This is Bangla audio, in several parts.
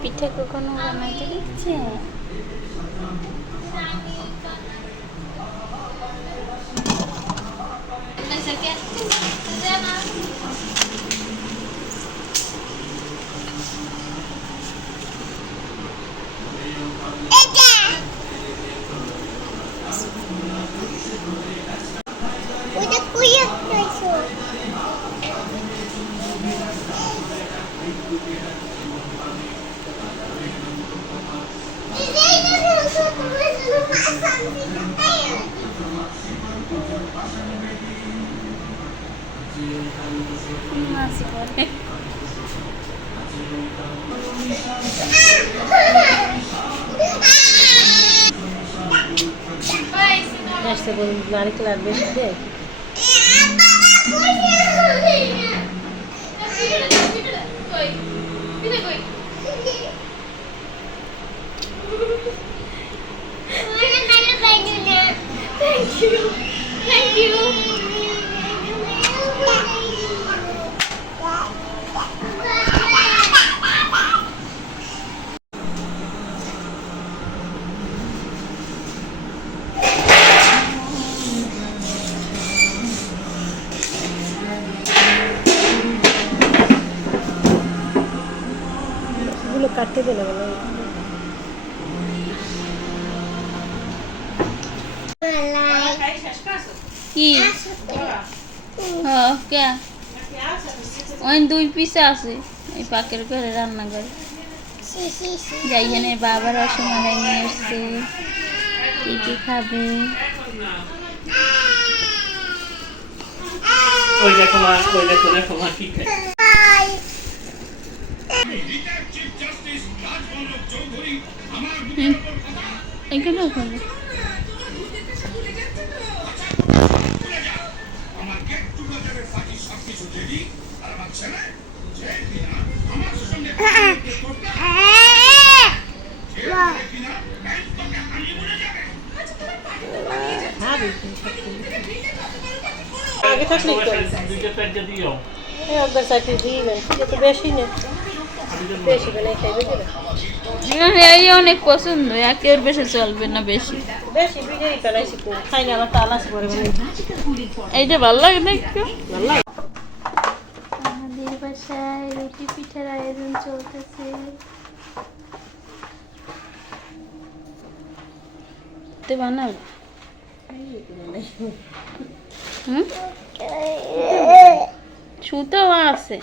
পিঠে কখনো বানাইতে দেখছে ওটা কুইয়া খাইছো মাসি করে আসতে বলুন নারিকেল আর বেশি দে Thank Thank you. கட்டுதலை কি? হ্যাঁ কে? ওই দুই পিসে আছে। ওই পাকের ঘরে রান্না করে। যাই জন্য বাবার রসমালাই নিয়ে এসছে। কি কি খাবে? ওই দেখো মা ওই দেখো দেখো মা কি খায়। এখানেও খাবে। থাকলেই চাকরি এটা তো বেশি না বেশি বানাই খাইবে এই অনেক পছন্দ একের বেশি চলবে না বেশি বেশি বিজয়ী পেলাইছি খাই না আবার তাল আছে পরে বানাই এইটা ভালো লাগে না একটু ভালো লাগে আমাদের বাসায় রুটি পিঠার আয়োজন চলতেছে তে বানাবে হুম সুতো আছে।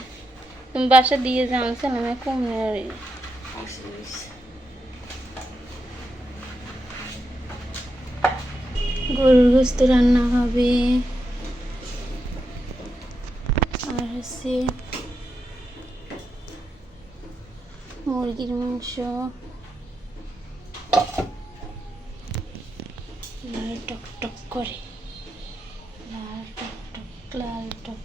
তুমি বাসা দিয়ে যাও আমি কমে আর। গরুর গোস্ত রান্না হবে। আর হচ্ছে মুরগির মাংস। টক টক করে। টক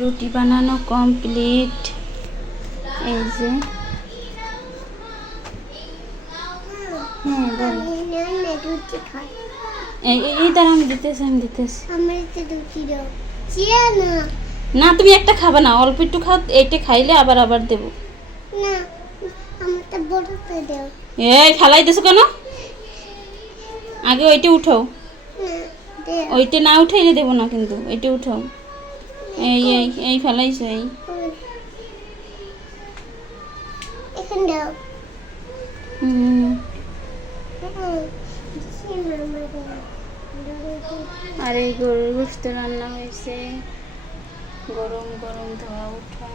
রুটি বানানো কমপ্লিট এই যে। হ্যাঁ এই এই আমি দিতেছি আমি দিতেছি। না, তুমি একটা খাবে না, অল্প একটু খাও, এইটা খাইলে আবার আবার দেবো। এই ফালাই দিছো কেন? আগে ওইটা উঠাও। ওইটা না উঠাইলে দেবো না কিন্তু এইটা উঠাও। এই এই এই ফেলাইছো এই। আর এই গরুর গোস্ত রান্না হয়েছে। গরম গরম ধোয়া উঠা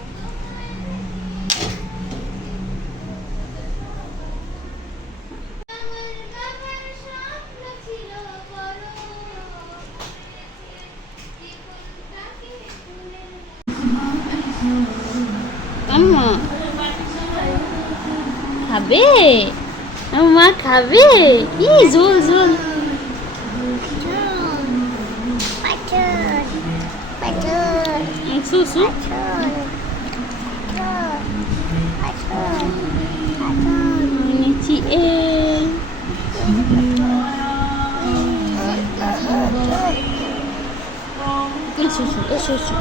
আম্মা। খাবে? আম্মা খাবে? ই জোল জোল। সুসু নিচি এ। সুসু সুসু